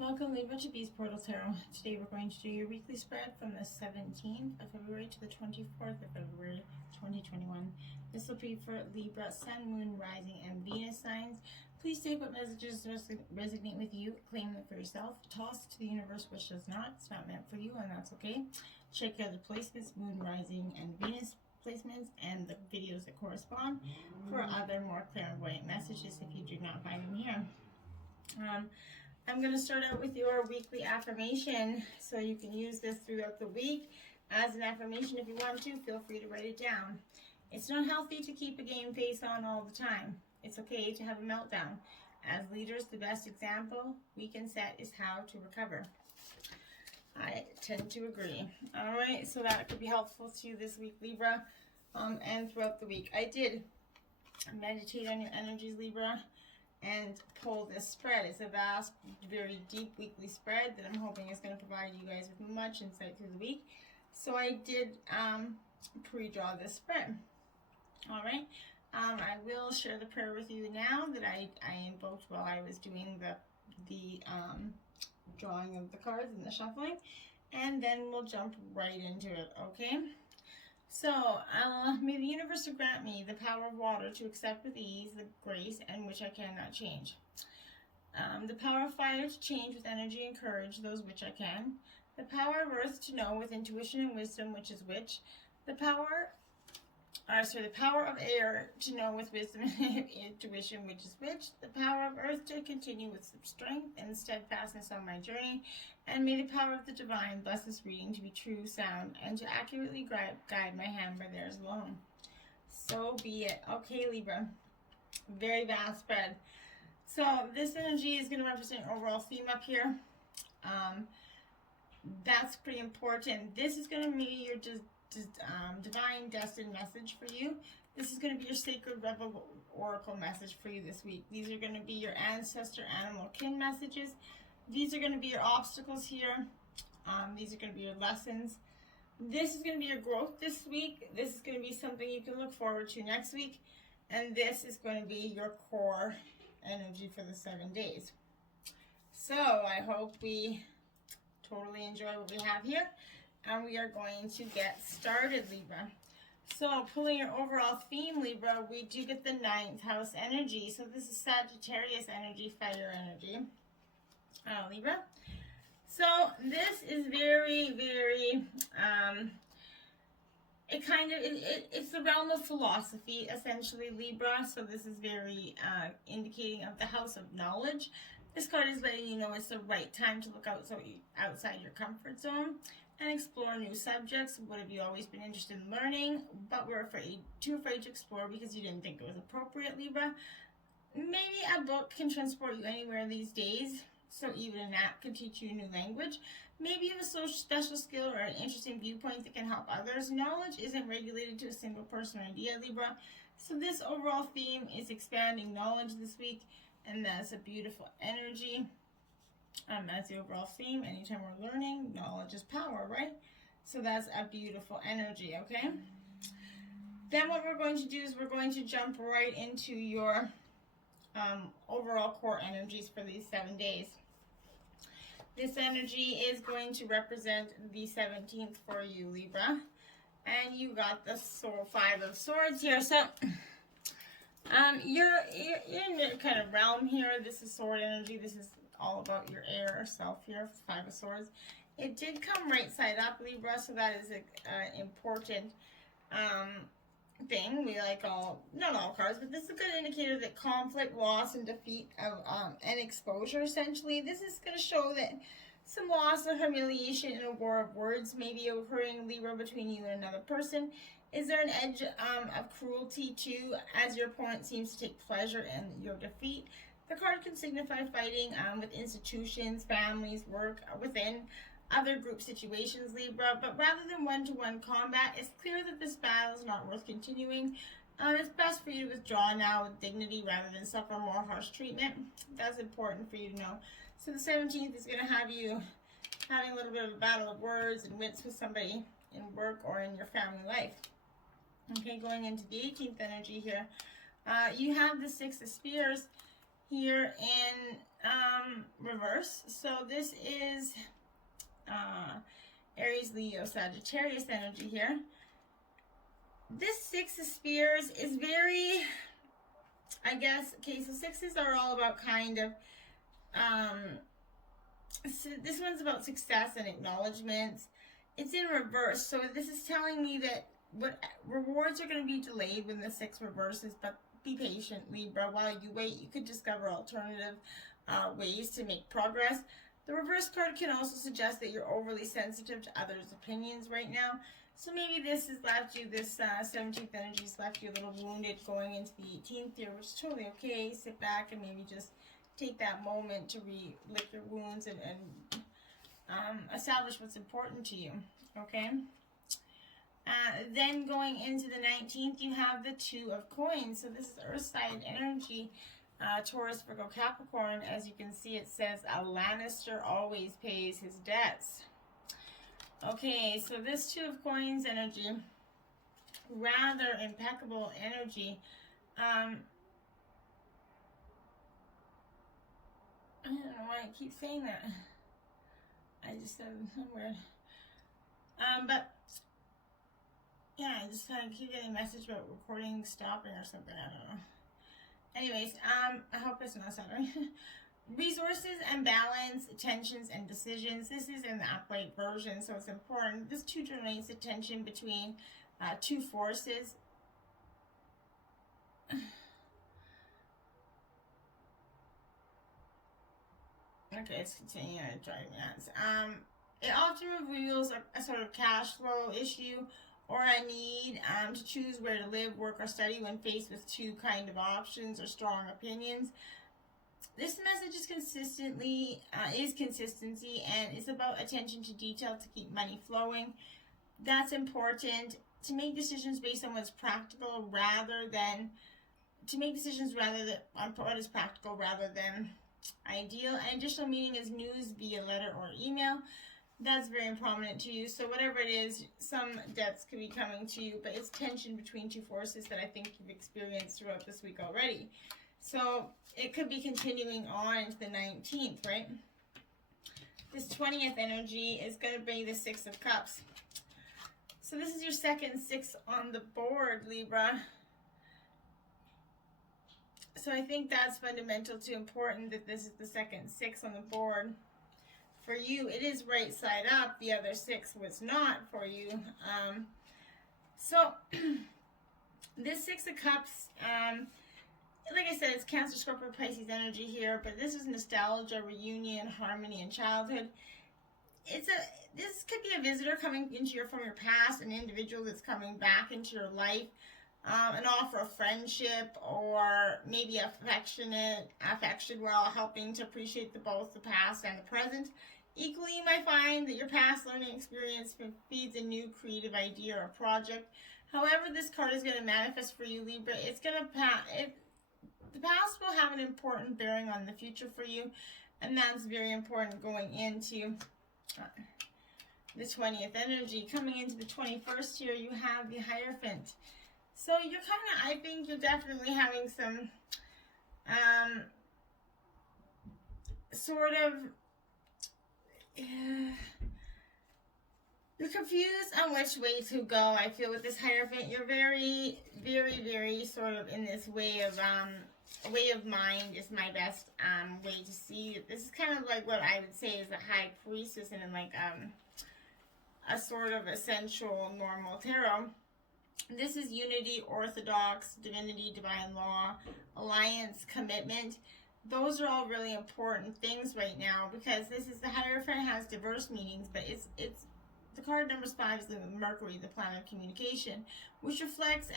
Welcome Libra to Beast Portal Tarot. Today we're going to do your weekly spread from the 17th of February to the 24th of February 2021. This will be for Libra, Sun, Moon, Rising, and Venus signs. Please take what messages resonate with you, claim them for yourself, toss to the universe which does not. It's not meant for you, and that's okay. Check out the placements, Moon, Rising, and Venus placements, and the videos that correspond for other more clairvoyant messages if you do not find them here. I'm going to start out with your weekly affirmation, so you can use this throughout the week as an affirmation if you want to. Feel free to write it down. It's not healthy to keep a game face on all the time. It's okay to have a meltdown. As leaders, the best example we can set is how to recover. I tend to agree. All right, so that could be helpful to you this week, Libra, and throughout the week. I did meditate on your energies, Libra, and pull this spread. It's a vast, very deep weekly spread that I'm hoping is going to provide you guys with much insight through the week. So I did pre-draw this spread. All right. I will share the prayer with you now that I invoked while I was doing the drawing of the cards and the shuffling, and then we'll jump right into it. Okay. So, may the universe grant me the power of water to accept with ease the grace and which I cannot change. The power of fire to change with energy and courage those which I can. The power of earth to know with intuition and wisdom which is which. The power of air to know with wisdom and intuition which is which. The power of earth to continue with strength and steadfastness on my journey. And may the power of the divine bless this reading to be true, sound, and to accurately guide my hand by theirs alone. So be it. Okay, Libra. Very vast spread. So this energy is going to represent an overall theme up here. That's pretty important. This is going to be your divine destined message for you. This is going to be your sacred rebel oracle message for you this week. These are going to be your ancestor animal kin messages. These are going to be your obstacles here. These are going to be your lessons. This is going to be your growth this week. This is going to be something you can look forward to next week. And this is going to be your core energy for the 7 days. So I hope we totally enjoy what we have here. And we are going to get started, Libra. So pulling your overall theme, Libra, we do get the 9th house energy. So this is Sagittarius energy, fire energy. Libra. So this is very, very, it's the realm of philosophy, essentially, Libra. So this is very indicating of the house of knowledge. This card is letting you know it's the right time to look outside your comfort zone and explore new subjects. What have you always been interested in learning, but were too afraid to explore because you didn't think it was appropriate, Libra? Maybe a book can transport you anywhere these days. So even an app can teach you a new language. Maybe you have a special skill or an interesting viewpoint that can help others. Knowledge isn't regulated to a single person or idea, Libra. So this overall theme is expanding knowledge this week, and that's a beautiful energy. That's the overall theme. Anytime we're learning, knowledge is power, right? So that's a beautiful energy, okay? Then what we're going to do is we're going to jump right into your overall core energies for these 7 days. This energy is going to represent the 17th for you, Libra. And you got the 5 of Swords here. So you're in the kind of realm here. This is sword energy. This is all about your air self here, 5 of Swords. It did come right side up, Libra, so that is an important thing. We like not all cards, but this is a good indicator that conflict, loss, and defeat of and exposure, essentially. This is going to show that some loss or humiliation in a war of words may be occurring, Libra, between you and another person. Is there an edge of cruelty too, as your opponent seems to take pleasure in your defeat? The card can signify fighting with institutions, families, work, within other group situations, Libra, but rather than one-to-one combat, it's clear that this battle is not worth continuing. It's best for you to withdraw now with dignity rather than suffer more harsh treatment. That's important for you to know. So the 17th is going to have you having a little bit of a battle of words and wits with somebody in work or in your family life. Okay, going into the 18th energy here. You have the 6 of Spears here in reverse. So this is Aries, Leo, Sagittarius energy here. This Six of Spears is very, I guess, okay, so sixes are all about kind of, so this one's about success and acknowledgments. It's in reverse, so this is telling me that what rewards are going to be delayed when the Six reverses, but be patient, Libra. While you wait, you could discover alternative ways to make progress. The reverse card can also suggest that you're overly sensitive to others' opinions right now. So maybe this has left you, this 17th energy has left you a little wounded going into the 18th year, which is totally okay. Sit back and maybe just take that moment to lick your wounds and establish what's important to you, okay? Then going into the 19th, you have the Two of Coins. So this is Earth side energy, Taurus, Virgo, Capricorn. As you can see, it says a Lannister always pays his debts. Okay, so this Two of Coins energy, rather impeccable energy. I don't know why I keep saying that. I just said somewhere. But yeah, I just kind of keep getting a message about recording stopping or something. I don't know. Anyways, I hope it's not stuttering. Resources and balance, attentions and decisions. This is in the upright version, so it's important. This two generates the tension between two forces. Okay, let's continue. Driving nuts. It often reveals a sort of cash flow issue or a need to choose where to live, work, or study when faced with two kind of options or strong opinions. This message is consistency, and it's about attention to detail to keep money flowing. That's important. To make decisions based on what's practical rather than on what is practical rather than ideal. An additional meaning is news via letter or email. That's very prominent to you. So whatever it is, some debts could be coming to you, but it's tension between two forces that I think you've experienced throughout this week already. So it could be continuing on into the 19th, right? This 20th energy is going to be the Six of Cups. So this is your second six on the board, Libra. So I think that's fundamental to important that this is the second six on the board. For you, it is right side up. The other six was not for you. So this Six of Cups, like I said, it's Cancer, Scorpio, Pisces energy here, but this is nostalgia, reunion, harmony, and childhood. This could be a visitor coming from your past, an individual that's coming back into your life, an offer of friendship, or maybe affection while helping to appreciate both the past and the present. Equally, you might find that your past learning experience feeds a new creative idea or project. However this card is going to manifest for you, Libra, the past will have an important bearing on the future for you, and that's very important going into the 20th energy. Coming into the 21st here, you have the Hierophant. So you're I think you're definitely having some sort of, you're confused on which way to go. I feel with this Hierophant, you're very, very, very sort of in this way of mind is my best way to see it. This is kind of like what I would say is a High Priestess and like a sort of essential normal tarot. This is unity, orthodox, divinity, divine law, alliance, commitment. Those are all really important things right now because this is the Hierophant has diverse meanings, but it's the card number 5 is the Mercury, the planet of communication, which reflects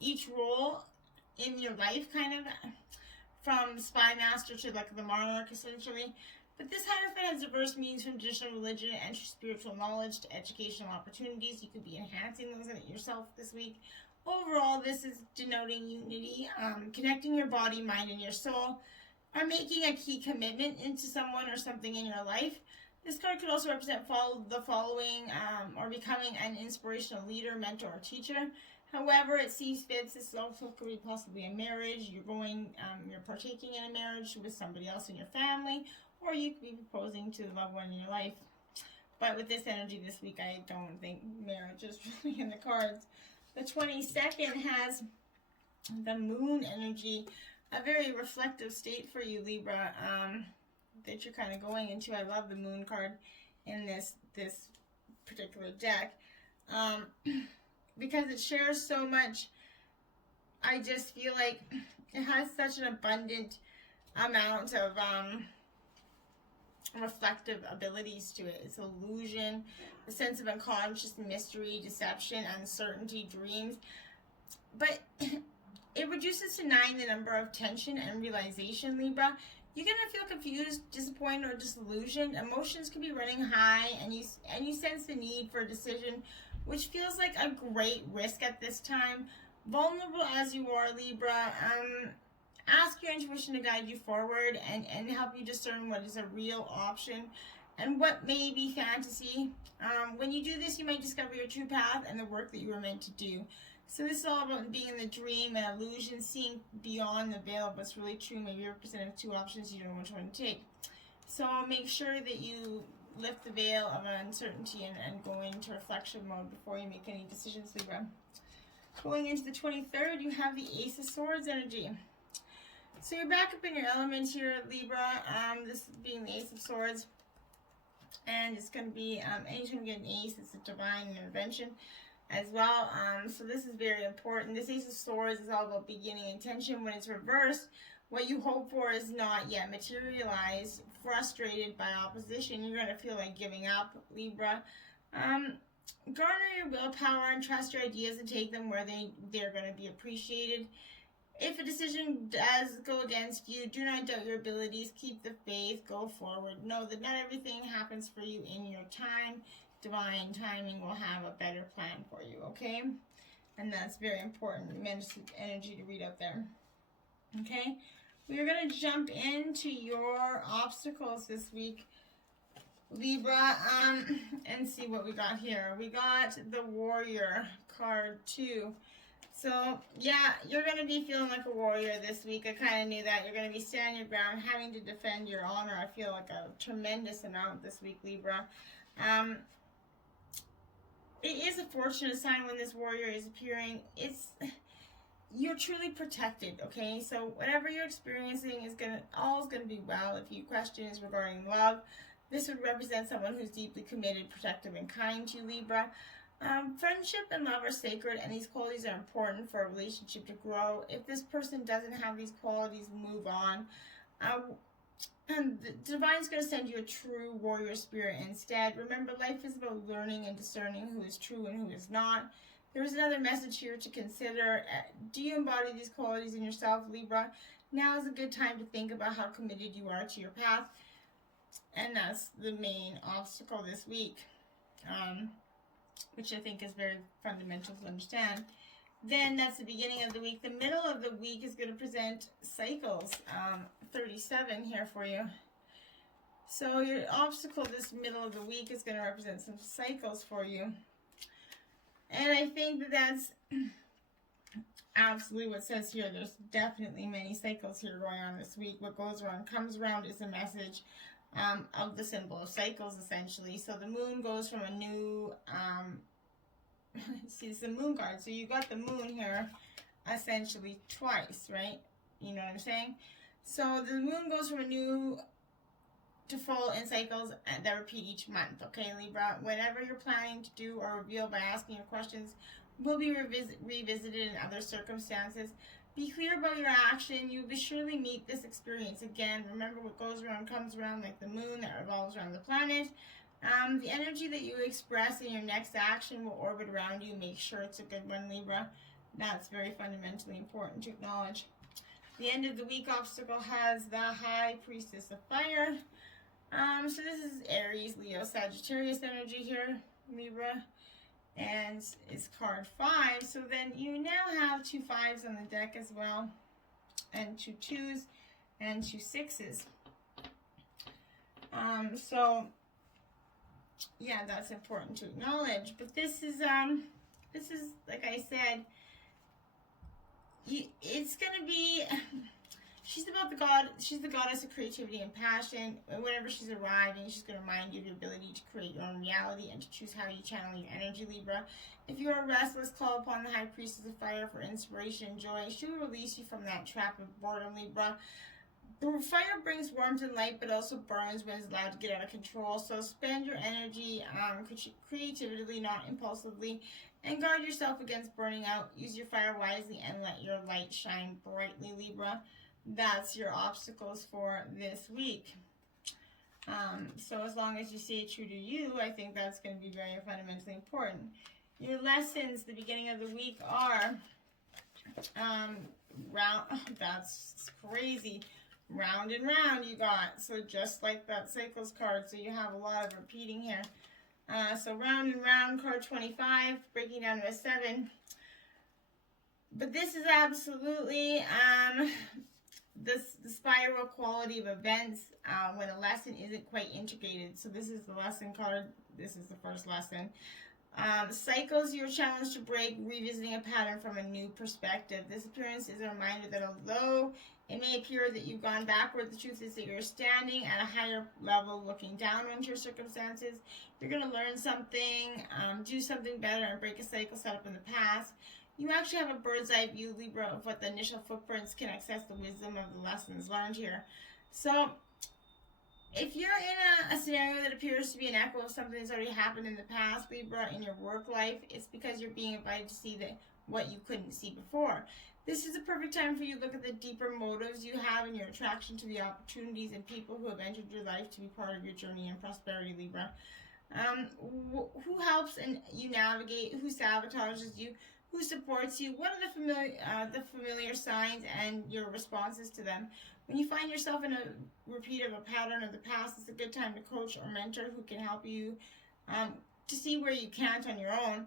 each role in your life, kind of from spy master to like the monarch, essentially. But this Hierophant has diverse meanings from traditional religion and spiritual knowledge to educational opportunities. You could be enhancing those yourself this week. Overall, this is denoting unity, connecting your body, mind, and your soul, or making a key commitment into someone or something in your life. This card could also represent the following, or becoming an inspirational leader, mentor, or teacher. However it sees fit. This also could be possibly a marriage. You're partaking in a marriage with somebody else in your family, or you could be proposing to the loved one in your life. But with this energy this week, I don't think marriage is really in the cards. The 22nd has the moon energy, a very reflective state for you, Libra, that you're kind of going into. I love the moon card in this particular deck, because it shares so much. I just feel like it has such an abundant amount of reflective abilities to it. It's illusion, a sense of unconscious mystery, deception, uncertainty, dreams. But it reduces to 9 the number of tension and realization, Libra. You're going to feel confused, disappointed, or disillusioned. Emotions can be running high, and you sense the need for a decision, which feels like a great risk at this time. Vulnerable as you are, Libra, ask your intuition to guide you forward and help you discern what is a real option and what may be fantasy. When you do this, you might discover your true path and the work that you were meant to do. So this is all about being in the dream and illusion, seeing beyond the veil of what's really true. Maybe you're presented 2 options, you don't know which one to take. So make sure that you lift the veil of uncertainty and go into reflection mode before you make any decisions, Libra. Going into the 23rd, you have the Ace of Swords energy. So you're back up in your element here, Libra. This being the Ace of Swords. And it's going to be, anytime you get an ace, it's a divine intervention as well. So this is very important. This Ace of Swords is all about beginning intention. When it's reversed, what you hope for is not yet materialized. Frustrated by opposition, you're going to feel like giving up, Libra. Garner your willpower and trust your ideas and take them where they're going to be appreciated. If a decision does go against you, do not doubt your abilities. Keep the faith. Go forward. Know that not everything happens for you in your time. Divine timing will have a better plan for you, okay? And that's very important. Immense energy to read out there. Okay? We're going to jump into your obstacles this week, Libra, and see what we got here. We got the Warrior card too. So, yeah, you're going to be feeling like a warrior this week. I kind of knew that. You're going to be standing your ground, having to defend your honor. I feel like a tremendous amount this week, Libra. It is a fortunate sign when this warrior is appearing. You're truly protected, okay? So whatever you're experiencing is all's gonna be well. If you question is regarding love, this would represent someone who's deeply committed, protective, and kind to you, Libra. Friendship and love are sacred, and these qualities are important for a relationship to grow. If this person doesn't have these qualities, move on. And the Divine's going to send you a true warrior spirit instead. Remember, life is about learning and discerning who is true and who is not. There's another message here to consider. Do you embody these qualities in yourself, Libra? Now is a good time to think about how committed you are to your path. And that's the main obstacle this week, which I think is very fundamental to understand. Then that's the beginning of the week. The middle of the week is going to present cycles, 37 here for you. So your obstacle this middle of the week is going to represent some cycles for you. And I think that that's absolutely what it says here. There's definitely many cycles here going on this week. What goes around comes around is a message of the symbol of cycles, essentially. So the moon goes from a new... see, it's the moon card. So you got the moon here essentially twice, right? You know what I'm saying? So the moon goes from a new to full in cycles that repeat each month, okay, Libra? Whatever you're planning to do or reveal by asking your questions will be revisited in other circumstances. Be clear about your action. You will surely meet this experience again. Remember, what goes around comes around, like the moon that revolves around the planet. The energy that you express in your next action will orbit around you. Make sure it's a good one, Libra. That's very fundamentally important to acknowledge. The end of the week obstacle has the High Priestess of Fire. So this is Aries, Leo, Sagittarius energy here, Libra. And it's card 5. So then you now have 2 5s on the deck as well. And 2 2s and 2 6s. So... yeah, that's important to acknowledge. But this is like I said, it's going to be... She's the goddess of creativity and passion. And whenever she's arriving, she's going to remind you of your ability to create your own reality and to choose how you channel your energy, Libra. If you are restless, call upon the High Priestess of Fire for inspiration and joy. She will release you from that trap of boredom, Libra. The fire brings warmth and light, but also burns when it's allowed to get out of control. So spend your energy creatively, not impulsively, and guard yourself against burning out. Use your fire wisely and let your light shine brightly, Libra. That's your obstacles for this week. So as long as you stay true to you, I think that's going to be very fundamentally important. Your lessons, the beginning of the week, are that's crazy. Round and round you got. So just like that cycles card. So you have a lot of repeating here. So round and round, card 25, breaking down to a 7. But this is absolutely the spiral quality of events when a lesson isn't quite integrated. So this is the lesson card. This is the first lesson. Cycles you're challenged to break, revisiting a pattern from a new perspective. This appearance is a reminder that although it may appear that you've gone backward, the truth is that you're standing at a higher level, looking down on your circumstances. You're going to learn something, do something better, and break a cycle set up in the past. You actually have a bird's eye view, Libra, of what the initial footprints can access the wisdom of the lessons learned here. So if you're in a scenario that appears to be an echo of something that's already happened in the past, Libra, in your work life, it's because you're being invited to see what you couldn't see before. This is a perfect time for you to look at the deeper motives you have in your attraction to the opportunities and people who have entered your life to be part of your journey and prosperity, Libra. Who helps you navigate? Who sabotages you? Who supports you? What are the familiar signs and your responses to them? When you find yourself in a repeat of a pattern of the past, it's a good time to coach or mentor who can help you to see where you can't on your own.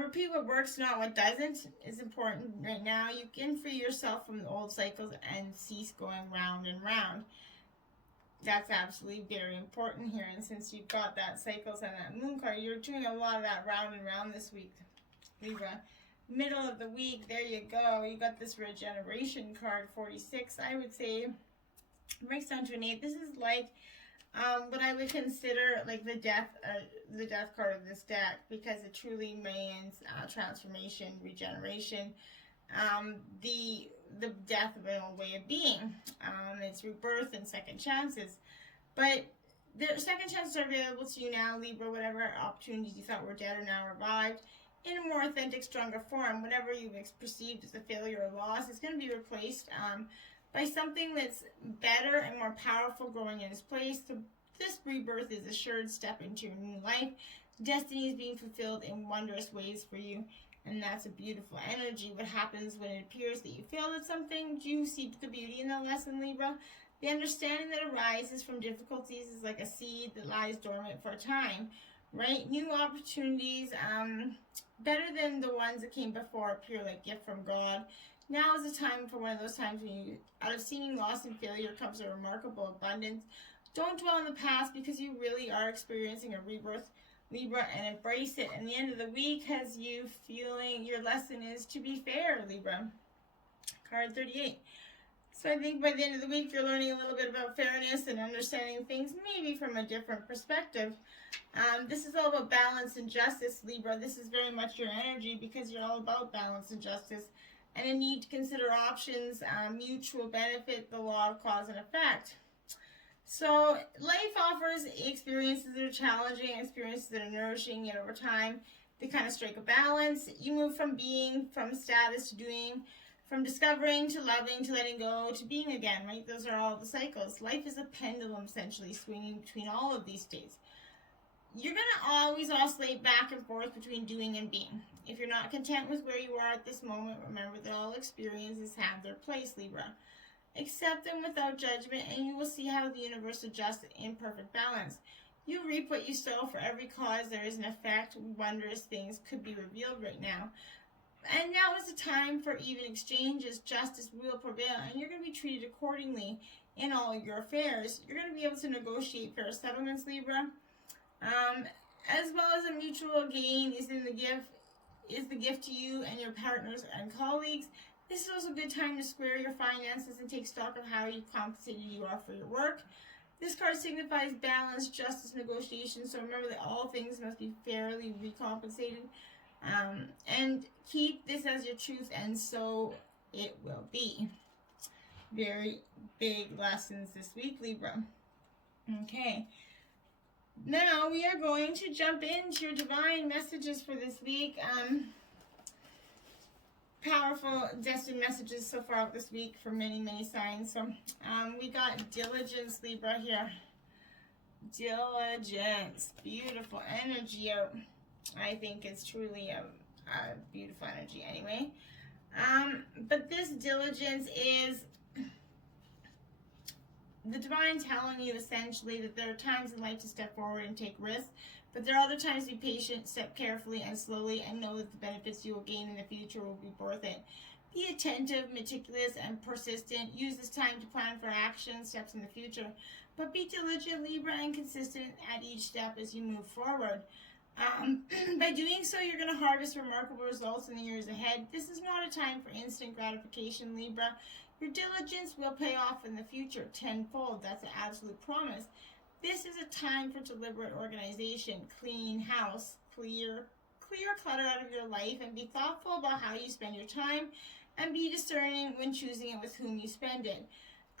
Repeat what works, not what doesn't, is important right now. You can free yourself from the old cycles and cease going round and round. That's absolutely very important here. And since you've got that cycles and that moon card, you're doing a lot of that round and round this week, Libra. Middle of the week, there you go. You got this regeneration card, 46. I would say breaks down to an 8. This is like what I would consider like the death card of this deck, because it truly means transformation, regeneration, the death of an old way of being. It's rebirth and second chances. But the second chances are available to you now, Libra. Whatever opportunities you thought were dead are now revived in a more authentic, stronger form. Whatever you've perceived as a failure or loss is going to be replaced by something that's better and more powerful growing in its place. So this rebirth is a assured step into your new life. Destiny is being fulfilled in wondrous ways for you, and that's a beautiful energy. What happens when it appears that you failed at something? Do you see the beauty in the lesson, Libra? The understanding that arises from difficulties is like a seed that lies dormant for a time, right? New opportunities, better than the ones that came before, appear like gift from God. Now is the time for one of those times when you, out of seeming loss and failure comes a remarkable abundance. Don't dwell on the past, because you really are experiencing a rebirth, Libra, and embrace it. And the end of the week has you feeling your lesson is to be fair, Libra. Card 38. So I think by the end of the week, you're learning a little bit about fairness and understanding things maybe from a different perspective. This is all about balance and justice, Libra. This is very much your energy, because you're all about balance and justice and a need to consider options, mutual benefit, the law of cause and effect. So life offers experiences that are challenging, experiences that are nourishing, yet over time they kind of strike a balance. You move from being, from status to doing, from discovering to loving to letting go to being again, right? Those are all the cycles. Life is a pendulum, essentially, swinging between all of these states. You're going to always oscillate back and forth between doing and being. If you're not content with where you are at this moment, remember that all experiences have their place, Libra. Accept them without judgment, and you will see how the universe adjusts in perfect balance. You reap what you sow. For every cause there is an effect. Wondrous things could be revealed right now. And now is the time for even exchanges. Justice will prevail, and you're going to be treated accordingly in all your affairs. You're going to be able to negotiate fair settlements, Libra. As well as a mutual gain is the gift to you and your partners and colleagues. This is also a good time to square your finances and take stock of how compensated you are for your work. This card signifies balance, justice, negotiation. So remember that all things must be fairly recompensated. And keep this as your truth, and so it will be. Very big lessons this week, Libra. Okay. Now we are going to jump into your divine messages for this week. Powerful destined messages so far this week for many, many signs. So we got diligence, Libra, here. Diligence. Beautiful energy. I think it's truly a beautiful energy anyway. But this diligence is the divine telling you essentially that there are times in life to step forward and take risks, but there are other times to be patient, step carefully and slowly, and know that the benefits you will gain in the future will be worth it. Be attentive, meticulous, and persistent. Use this time to plan for action steps in the future, but be diligent, Libra, and consistent at each step as you move forward. By doing so, you're going to harvest remarkable results in the years ahead. This is not a time for instant gratification, Libra. Your diligence will pay off in the future tenfold. That's an absolute promise. This is a time for deliberate organization. Clean house, clear clutter out of your life, and be thoughtful about how you spend your time, and be discerning when choosing it with whom you spend it.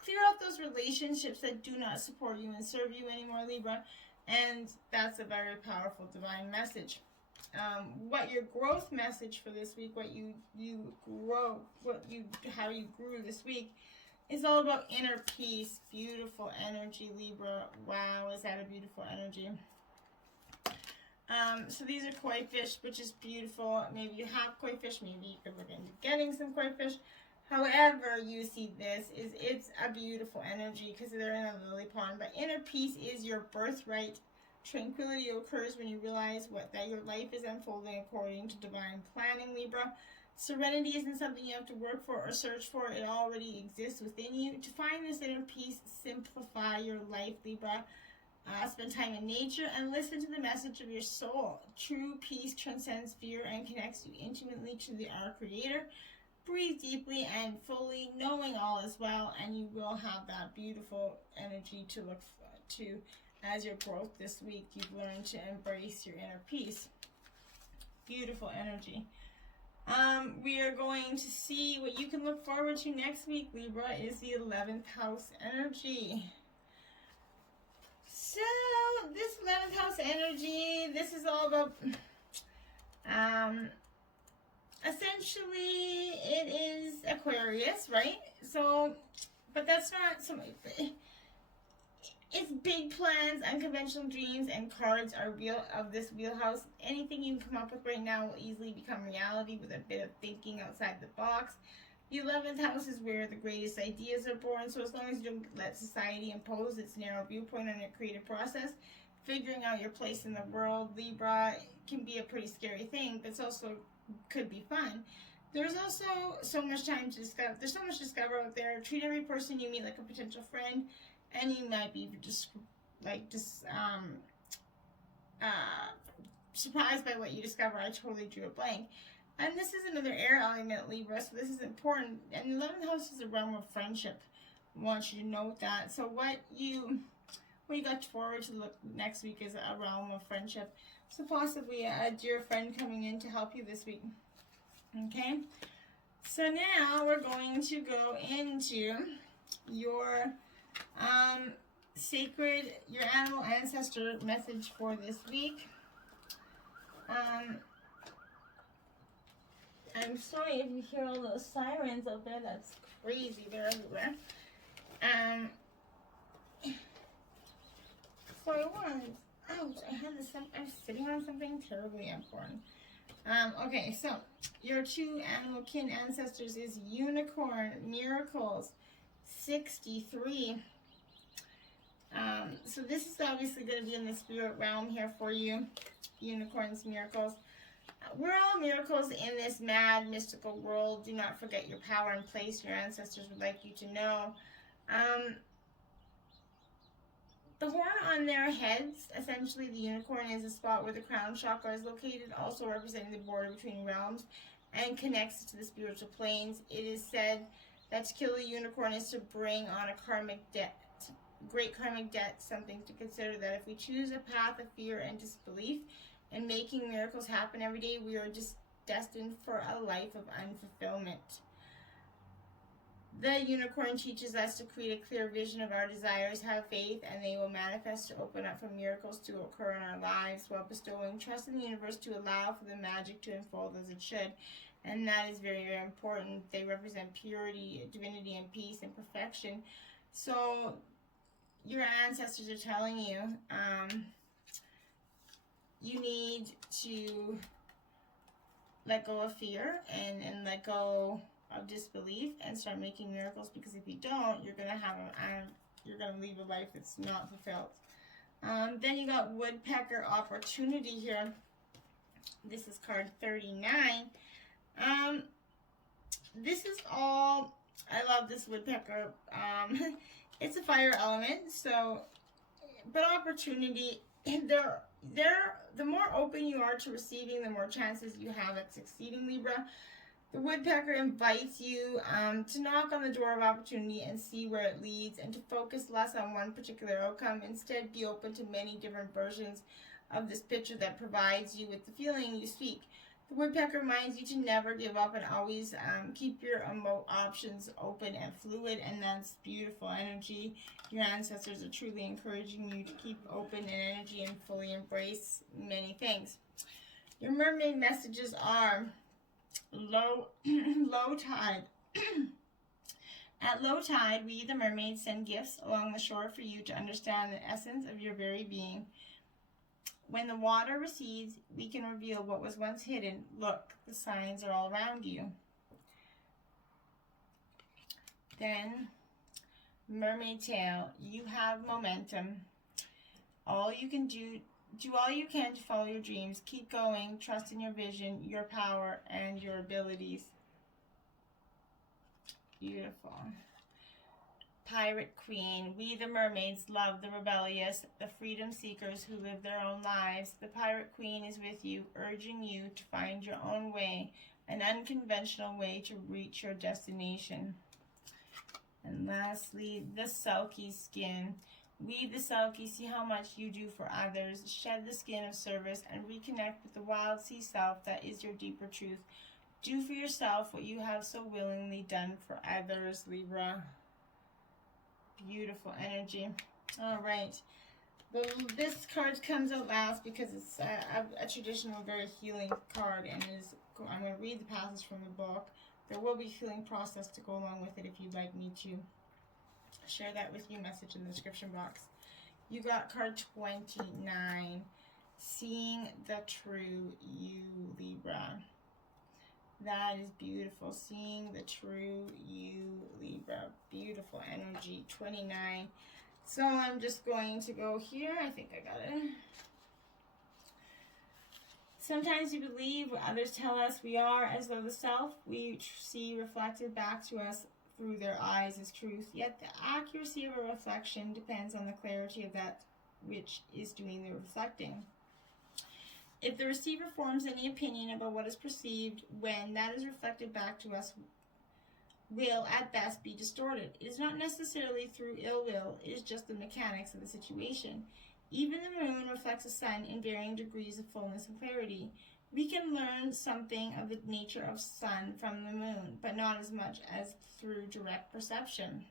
Clear out those relationships that do not support you and serve you anymore, Libra, and that's a very powerful divine message. What your growth message for this week, how you grew this week, is all about inner peace. Beautiful energy, Libra. Wow, is that a beautiful energy? So these are koi fish, which is beautiful. Maybe you have koi fish, maybe you could look into getting some koi fish. However you see this, it's a beautiful energy because they're in a lily pond. But inner peace is your birthright. Tranquility occurs when you realize that your life is unfolding according to divine planning, Libra. Serenity isn't something you have to work for or search for. It already exists within you. To find this inner peace, simplify your life, Libra. Spend time in nature and listen to the message of your soul. True peace transcends fear and connects you intimately to our Creator. Breathe deeply and fully, knowing all is well, and you will have that beautiful energy to look to as your growth this week. You've learned to embrace your inner peace. Beautiful energy. We are going to see what you can look forward to next week, Libra, is the 11th house energy. So, this 11th house energy, this is all about, essentially, it is Aquarius, right? So, but that's not so much. It's big plans, unconventional dreams, and cards are real of this wheelhouse. Anything you can come up with right now will easily become reality with a bit of thinking outside the box. The 11th house is where the greatest ideas are born, so as long as you don't let society impose its narrow viewpoint on your creative process, figuring out your place in the world, Libra, can be a pretty scary thing, but it's also could be fun. There's also so much time to discover. There's so much to discover out there. Treat every person you meet like a potential friend. And you might be surprised by what you discover. I totally drew a blank. And this is another air element, Libra, so this is important. And 11th house is a realm of friendship. I want you to note that. So what you got forward to look next week is a realm of friendship. So possibly a dear friend coming in to help you this week. Okay? So now we're going to go into your your animal ancestor message for this week. I'm sorry if you hear all those sirens out there. That's crazy. They're everywhere. So I was sitting on something terribly important. Okay, so your two animal kin ancestors is Unicorn Miracles 63. So this is obviously going to be in the spirit realm here for you. Unicorns, miracles. We're all miracles in this mad, mystical world. Do not forget your power and place. Your ancestors would like you to know. The horn on their heads, essentially the unicorn, is a spot where the crown chakra is located, also representing the border between realms. and connects to the spiritual planes. It is said that to kill a unicorn is to bring on a karmic debt, great karmic debt, something to consider, that if we choose a path of fear and disbelief and making miracles happen every day, we are just destined for a life of unfulfillment. The unicorn teaches us to create a clear vision of our desires, have faith, and they will manifest to open up for miracles to occur in our lives, while bestowing trust in the universe to allow for the magic to unfold as it should. And that is very, very important. They represent purity, divinity, and peace and perfection. So your ancestors are telling you, you need to let go of fear and let go of disbelief and start making miracles, because if you don't, you're gonna leave a life that's not fulfilled. Then you got woodpecker opportunity here. This is card 39. This is all, I love this woodpecker. It's a fire element, so, but opportunity, the more open you are to receiving, the more chances you have at succeeding, Libra. The woodpecker invites you to knock on the door of opportunity and see where it leads, and to focus less on one particular outcome. Instead, be open to many different versions of this picture that provides you with the feeling you seek. The woodpecker reminds you to never give up and always keep your options open and fluid, and that's beautiful energy. Your ancestors are truly encouraging you to keep open in energy and fully embrace many things. Your mermaid messages are low tide. At low tide, we the mermaids send gifts along the shore for you to understand the essence of your very being. When the water recedes, we can reveal what was once hidden. Look, the signs are all around you. Then, mermaid tale, you have momentum. All you can do all you can to follow your dreams. Keep going, trust in your vision, your power, and your abilities. Beautiful. Pirate Queen, we the mermaids love the rebellious, the freedom seekers who live their own lives. The Pirate Queen is with you, urging you to find your own way, an unconventional way to reach your destination. And lastly, the Sulky Skin. We the Sulky see how much you do for others. Shed the skin of service and reconnect with the wild sea self that is your deeper truth. Do for yourself what you have so willingly done for others, Libra. Beautiful energy. All right. Well, this card comes out last because it's a traditional, very healing card, and I'm going to read the passage from the book. There will be a healing process to go along with it if you'd like me to share that with you. Message in the description box. You got card 29, Seeing the True You, Libra. That is beautiful. Seeing the true you, Libra. Beautiful energy. 29. So I'm just going to go here. I think I got it. Sometimes we believe what others tell us we are, as though the self we see reflected back to us through their eyes is truth. Yet the accuracy of a reflection depends on the clarity of that which is doing the reflecting. If the receiver forms any opinion about what is perceived when that is reflected back to us, will at best be distorted. It is not necessarily through ill will, it is just the mechanics of the situation. Even the moon reflects the sun in varying degrees of fullness and clarity. We can learn something of the nature of sun from the moon, but not as much as through direct perception.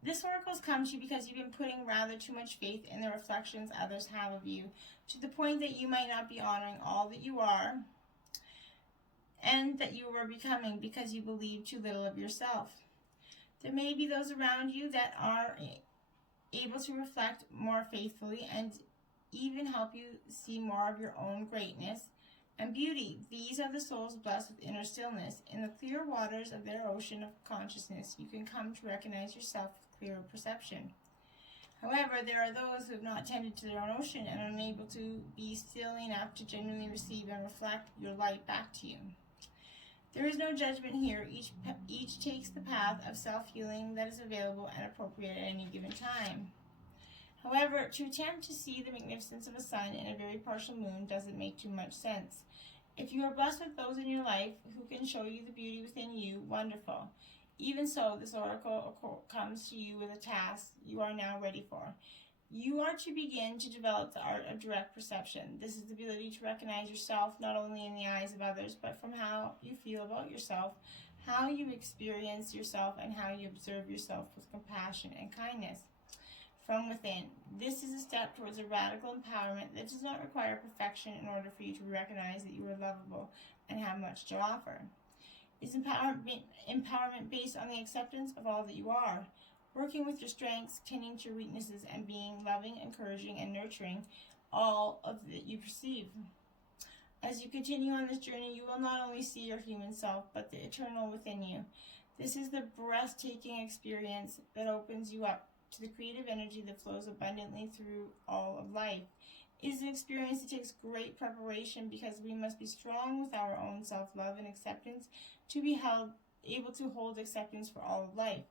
This oracle has come to you because you've been putting rather too much faith in the reflections others have of you, to the point that you might not be honoring all that you are and that you are becoming because you believe too little of yourself. There may be those around you that are able to reflect more faithfully and even help you see more of your own greatness and beauty. These are the souls blessed with inner stillness. In the clear waters of their ocean of consciousness, you can come to recognize yourself with clearer perception. However, there are those who have not tended to their own ocean and are unable to be still enough to genuinely receive and reflect your light back to you. There is no judgment here. Each takes the path of self-healing that is available and appropriate at any given time. However, to attempt to see the magnificence of a sun in a very partial moon doesn't make too much sense. If you are blessed with those in your life who can show you the beauty within you, wonderful. Even so, this oracle comes to you with a task you are now ready for. You are to begin to develop the art of direct perception. This is the ability to recognize yourself not only in the eyes of others, but from how you feel about yourself, how you experience yourself, and how you observe yourself with compassion and kindness from within. This is a step towards a radical empowerment that does not require perfection in order for you to recognize that you are lovable and have much to offer. It's empowerment based on the acceptance of all that you are, working with your strengths, tending to your weaknesses, and being loving, encouraging, and nurturing all of that you perceive. As you continue on this journey, you will not only see your human self, but the eternal within you. This is the breathtaking experience that opens you up to the creative energy that flows abundantly through all of life. It is an experience that takes great preparation because we must be strong with our own self-love and acceptance to be able to hold acceptance for all of life.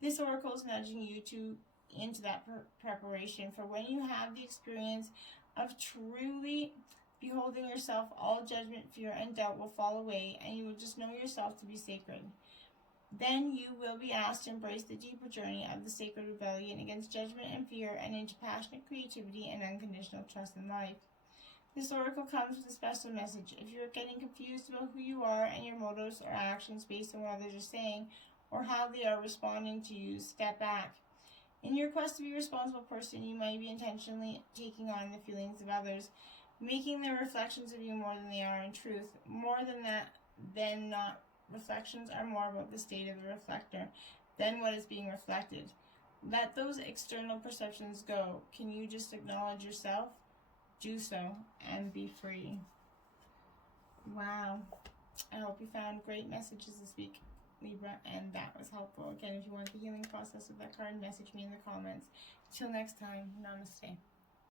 This oracle is nudging you into that preparation for when you have the experience of truly beholding yourself. All judgment, fear, and doubt will fall away, and you will just know yourself to be sacred. Then you will be asked to embrace the deeper journey of the sacred rebellion against judgment and fear, and into passionate creativity and unconditional trust in life. This oracle comes with a special message. If you're getting confused about who you are and your motives or actions based on what others are saying or how they are responding to you, step back. In your quest to be a responsible person, you might be intentionally taking on the feelings of others, making their reflections of you more than they are in truth. More than that, then not. Reflections are more about the state of the reflector than what is being reflected. Let those external perceptions go. Can you just acknowledge yourself? Do so and be free. Wow. I hope you found great messages this week, Libra, and that was helpful. Again, if you want the healing process of that card, message me in the comments. Till next time, namaste.